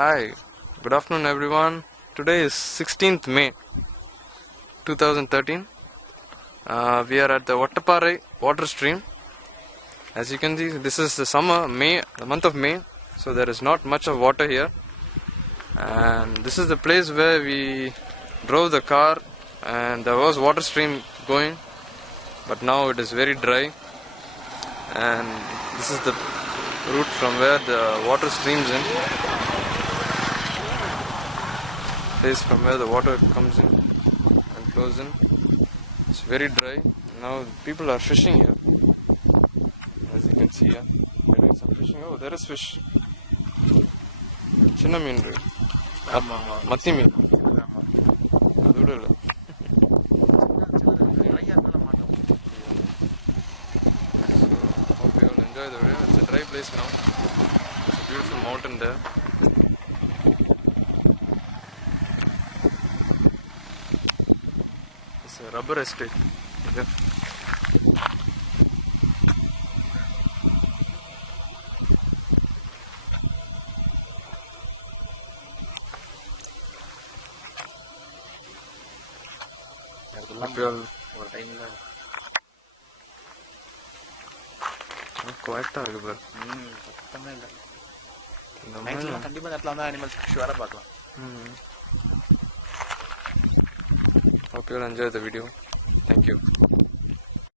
Hi, good afternoon everyone. Today is 16th May 2013. We are at the Vattaparai water stream. As you can see, this is the the month of May, so there is not much of water here. And this is the place where we drove the car, and there was water stream going, but now it is very dry. And this is the route from where the water streams in. Place from where the water comes in and flows in. It's very dry. Now people are fishing here. As you can see here, they're doing some fishing. Oh, there is fish. Chinna meen matti meen. Hope you all enjoy the video. It's a dry place now. It's a beautiful mountain there. It's a rubber estate. Okay. குவாய்ட்டா இருக்கு பாரு. சுத்தமே இல்லை. நைட்லாம் கண்டிப்பாக நேரத்தில் வந்து animals ஷுவராக பார்க்கலாம். Hope you will enjoy the video. Thank you.